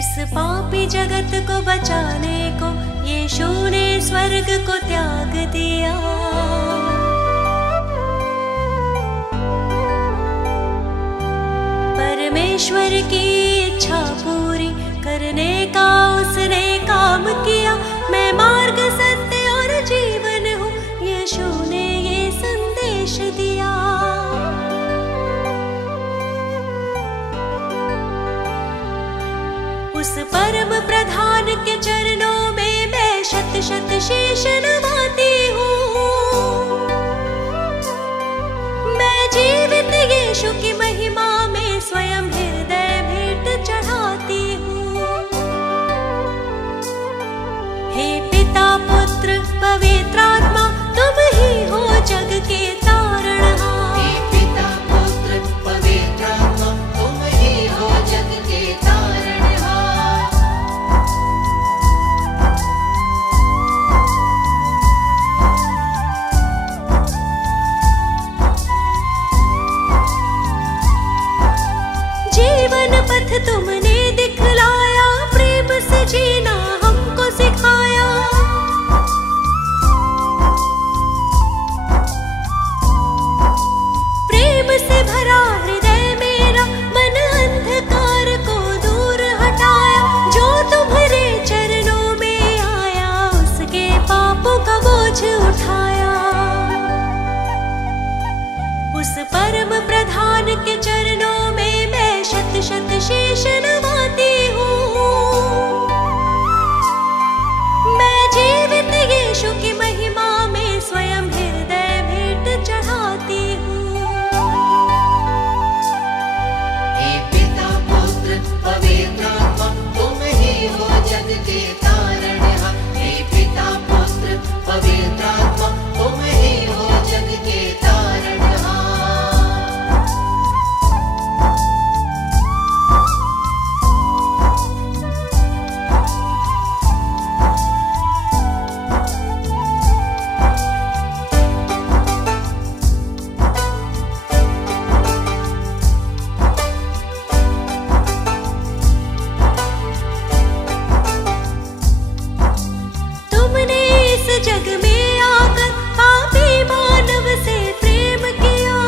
इस पापी जगत को बचाने को यीशु ने स्वर्ग को त्याग दिया। परमेश्वर की इच्छा पूरी करने का उसने काम किया। मैं मार्ग, सत्य और जीवन हूँ, यीशु ने ये संदेश दिया। उस परम प्रधान के चरणों में मैं शत शत शीश नवाती हूँ। मैं जीवित यीशु की महिमा में स्वयं हृदय भेंट चढ़ाती हूँ। हे पिता, पुत्र, पवित्र आत्मा, तुम ही हो जग के तारणहार। हे पिता, पुत्र, पवित्र आत्मा, तुम ही हो जग के तारणहार। जीवन पथ तुमने दिखलाया, प्रेम से जीना हमको सिखाया। प्रेम से भरा हृदय मेरा, मन अंधकार को दूर हटाया। जो तुम्हारे चरणों में आया, उसके पापों का बोझ उठाया। उस परम प्रधान के चरणों में मैं शत शत शीश नवाती हूँ। मैं जीवित यीशु की महिमा में स्वयं हृदय भेंट चढ़ाती हूँ। हे पिता, पुत्र, पवित्र आत्मा, तुम ही हो जग के तारणहार। हे पिता, पुत्र, पवित्र आत्मा, तुम ही हो जग के तारणहार। तुमने इस जग में आकर पापी मानव से प्रेम किया।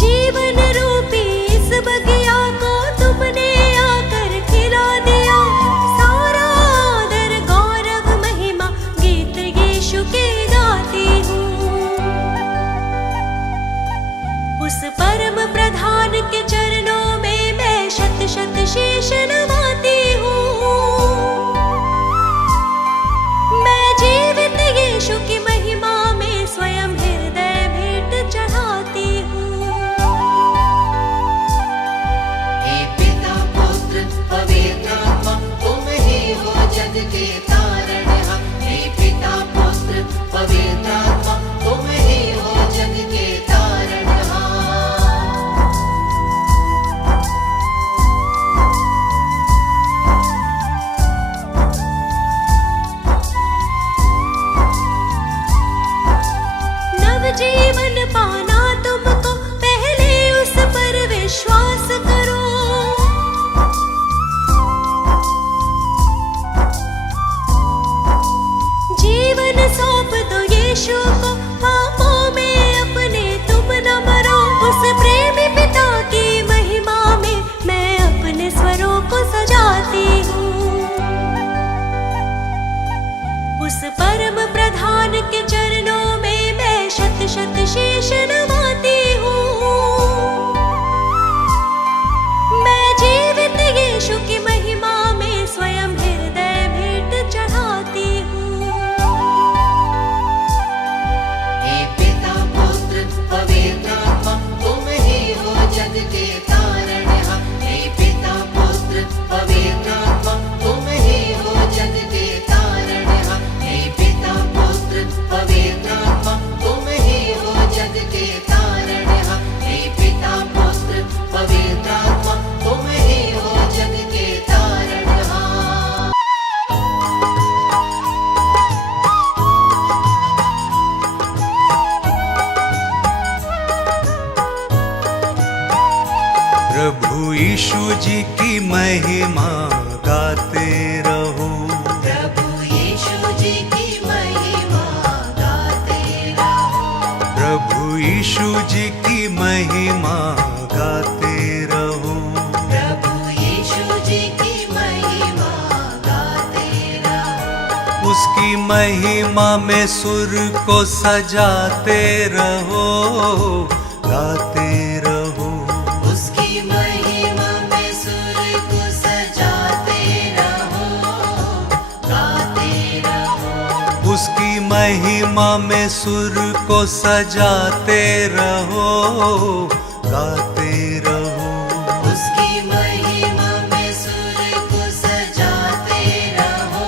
जीवन रूपी इस बगिया को तुमने आकर खिला दिया। सारा आदर, गौरव, महिमा गीत यीशु के गाती हूँ। उस परम प्रधान के चरणों में मैं शत शत शीश नवाती हूँ। मैं जीवित यीशु की महिमा में स्वयं हृदय भेंट चढ़ाती हूँ। हे पिता, पुत्र, पवित्र आत्मा, तुम ही हो जग के तारणहार। हे पिता, पुत्र, पवित्र आत्मा, तुम ही हो जग के तारणहार। प्रभु यीशु जी की महिमा गाते रहो। प्रभु यीशु जी की महिमा गाते रहो। प्रभु यीशु जी की महिमा गाते रहो। प्रभु यीशु जी की महिमा गाते रहो। उसकी महिमा में सुर को सजाते रहो, गाते रहो। उसकी महिमा में सुर को सजाते रहो, गाते रहो। उसकी महिमा में सुर को सजाते रहो, गाते रहो। उसकी महिमा में सुर को सजाते रहो,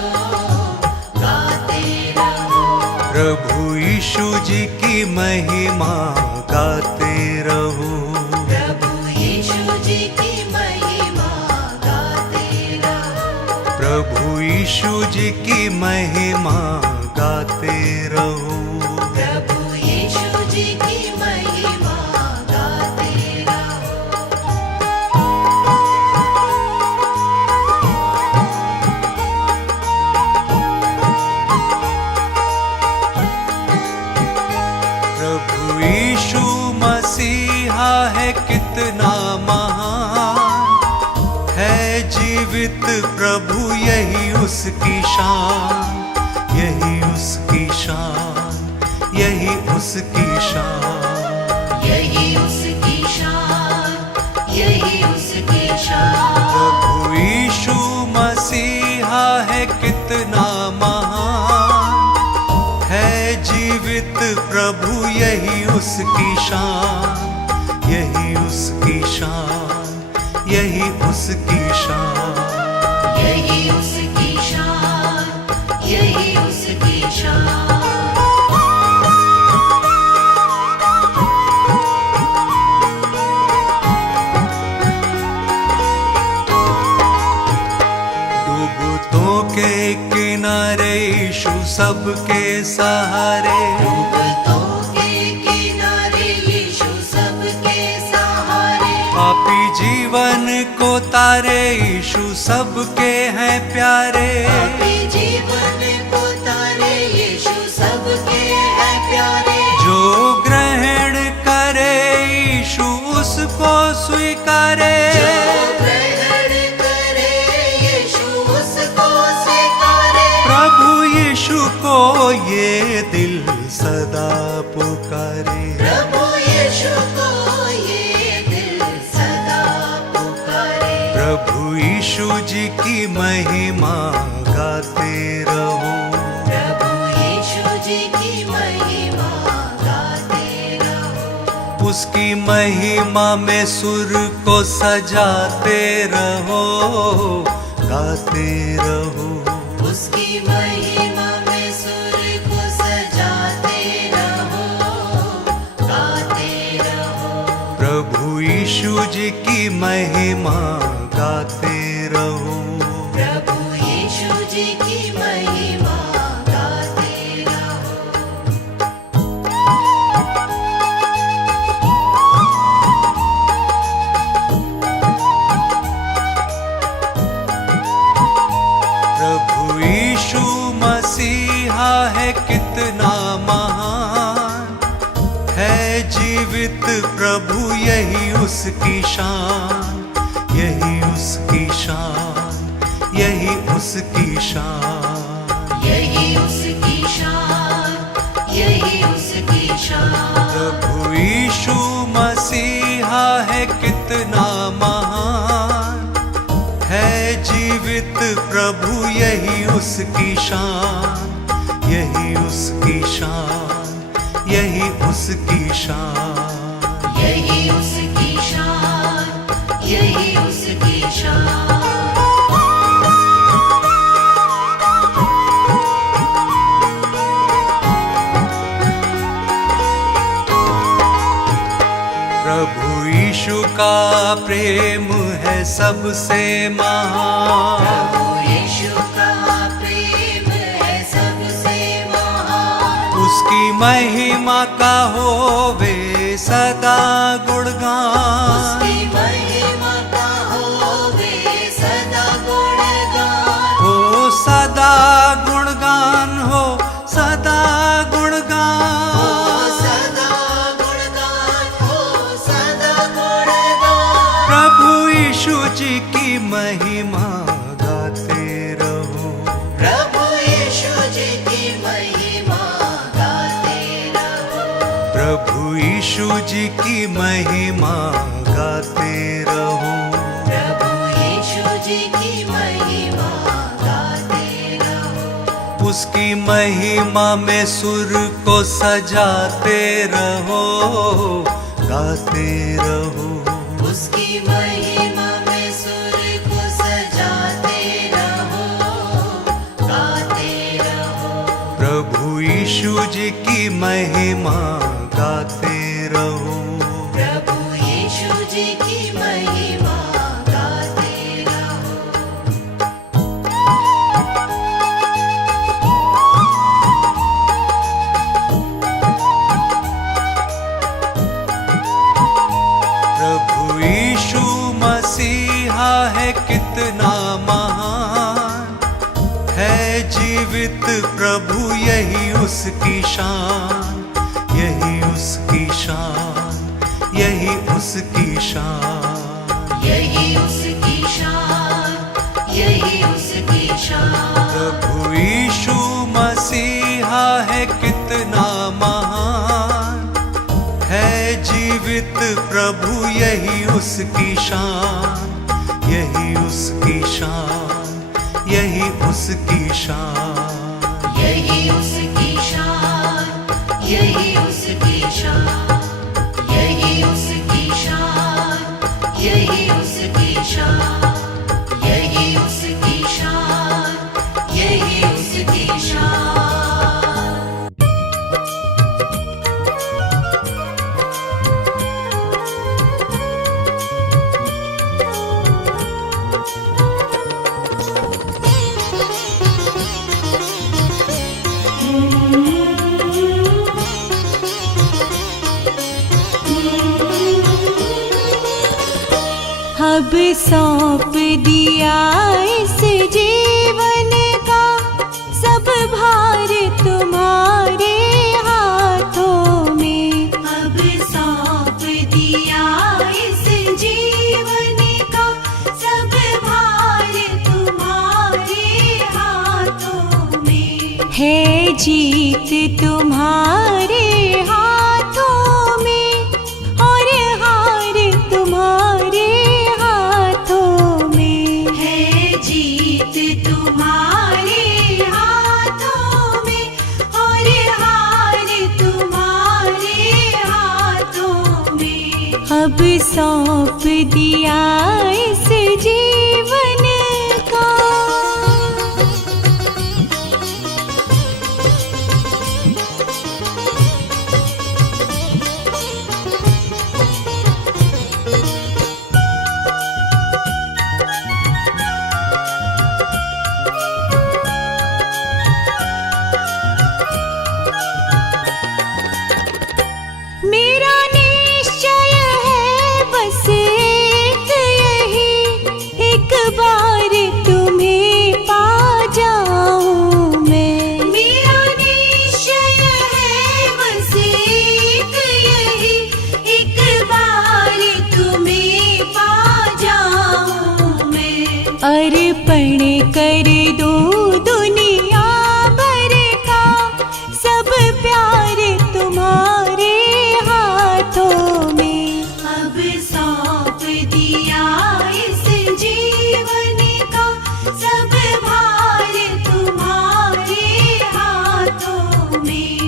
गाते रहो। प्रभु यीशु जी की महिमा गाते रहो। प्रभु यीशु जी की महिमा गाते रहो। प्रभु यीशु जी की महिमा गाते रहो। प्रभु यीशु जी की महिमा गाते रहो। प्रभु यीशु मसीहा है कितना महान, है जीवित प्रभु यही उसकी शान, यही उसकी शान, यही उसकी शान। यही उसकी शान, यही उसकी शान। प्रभु यीशु मसीहा है कितना महान, है जीवित प्रभु यही उसकी शान, यही उसकी शान, यही उसकी शान। यही उसकी शान, यही उसकी शान। डूबतों के किनारे यीशु सबके सहारे। डूबतों के किनारे यीशु सबके सहारे। पापी जीवन को तारे यीशु सबके हैं प्यारे। पापी जीवन को तारे यीशु सबके हैं प्यारे। जो ग्रहण करे यीशु उसको स्वीकारे। जो ग्रहण करे यीशु उसको स्वीकारे। प्रभु यीशु को ये दिल सदा पुकारे। प्रभु यीशु को ये दिल सदा पुकारे। प्रभु यीशु जी की महिमा गाते रहो। प्रभु यीशु जी की महिमा गाते रहो। उसकी महिमा में सुर को सजाते रहो, गाते रहो। उसकी महिमा में सुर को सजाते रहो, गाते रहो। प्रभु यीशु जी की महिमा गाते रहो। प्रभु यीशु जी की महिमा गाते रहो। प्रभु यीशु मसीहा है कितना महान, है जीवित प्रभु यही उसकी शान, यही उसकी शान, यही उसकी शान। यही उसकी शान, यही उसकी शान। प्रभु यीशु मसीहा है कितना महान, है जीवित प्रभु यही उसकी शान, यही उसकी शान, यही उसकी शान। यही उसकी शान, यही उसकी शान। प्रभु यीशु का प्रेम है सबसे महान। प्रभु यीशु का प्रेम है सबसे महान। उसकी महिमा का होवे सदा गुणगान। उसकी महिमा यीशु जी की महिमा गाते रहो। प्रभु यीशु जी की महिमा गाते रहो। प्रभु यीशु जी की महिमा गाते रहो। प्रभु यीशु जी की महिमा गाते रहो। उसकी महिमा में सुर को सजाते रहो, गाते रहो। उसकी महिमा में सुर को सजाते रहो, गाते रहो। प्रभु यीशु जी की महिमा गाते रहो। प्रभु यीशु जी की महिमा गाते रहो। प्रभु यीशु मसीहा है कितना महान, है जीवित प्रभु यही उसकी शान, यही उसकी शान, यही उसकी शान। यही उसकी शान, यही उसकी शान। प्रभु यीशु मसीहा है कितना महान, है जीवित प्रभु यही उसकी शान, यही उसकी शान, यही उसकी शान। यही उसकी शान, यही उसकी शान। यही उसकी शान, यही उसकी शान। यही उसकी शान, यही उसकी शान। अब सौंप दिया इस जीवन का सब भार तुम्हारे हाथों में। अब सौंप दिया इस जीवन का सब भार तुम्हारे हाथों में। है जीत तुम्हारे हाथों में और हार तुम्हारे हाथों में। है जीत तुम्हारे हाथों में और हार तुम्हारे हाथों में। अब सौंप दिया इस जीवन का। मेरा निश्चय है बस एक यही, एक बार तुम्हें पा जाऊं मैं। मेरा निश्चय है बस एक यही, एक बार तुम्हें पा जाऊं मैं। अर्पण कर दूं दुनिया भर का सब प्यार तुम्हारे हाथों में। अब सौंप दिया इस जीवन का सब भार तुम्हारे हाथों में।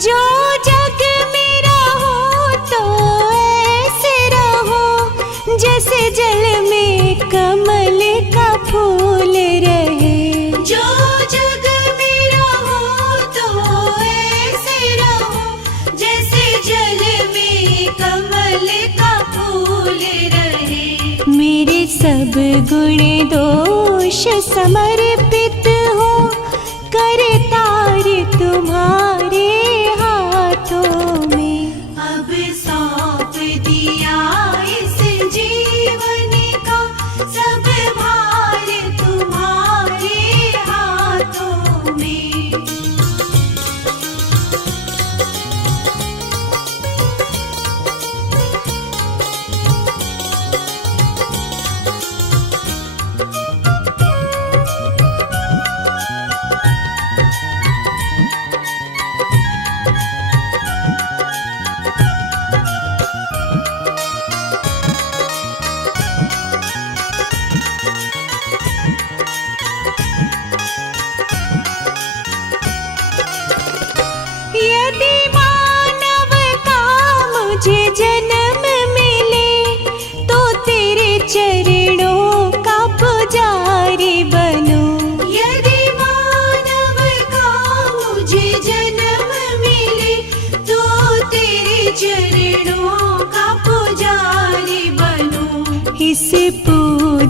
जो जग में रहो तो ऐसे रहो जैसे जल में कमल का फूल रहे। जो जग में रहो तो ऐसे रहो जैसे जल में कमल का फूल रहे। मेरे सब गुण दोष समर्पित हो कर तार तुम्हारे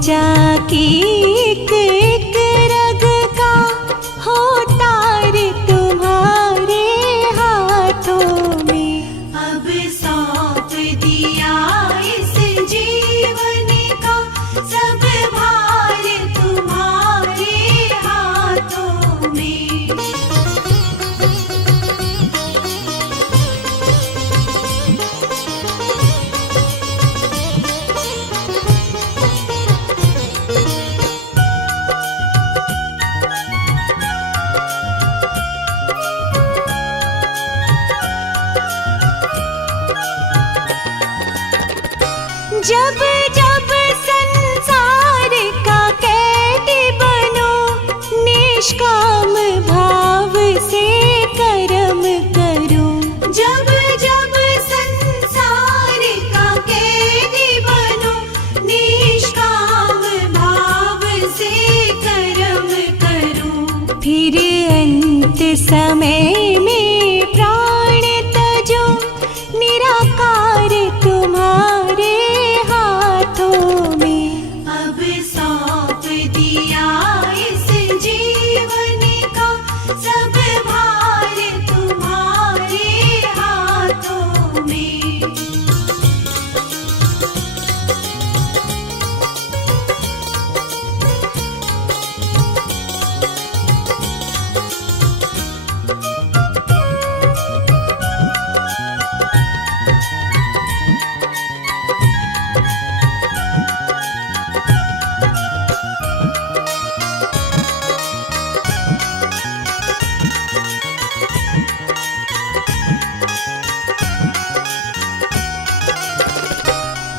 जाकी एक एक रग का हो तार तुम्हारे हाथों में। अब सौंप दिया इस जीवन का सब भार तुम्हारे हाथों में। जब जब संसार का कैदी बनो, निष्काम भाव से कर्म करो। जब जब संसार का कैदी बनो, निष्काम भाव से कर्म करो। फिर अंत समय में प्राण तजो, निराकार तुम्हारे हाथों में। अब सौंप दिया इस जीवन का सब भार तुम्हारे हाथों में।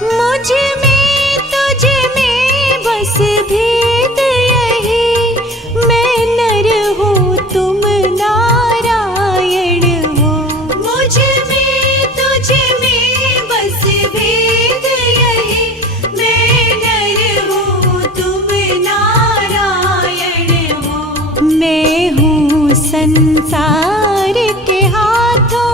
मुझ में तुझ में बस भेद यही, मैं नर हूँ तुम नारायण हो। मुझ में तुझ में बस भेद यही, मैं नर हूँ तुम नारायण हो। मैं हूँ संसार के हाथों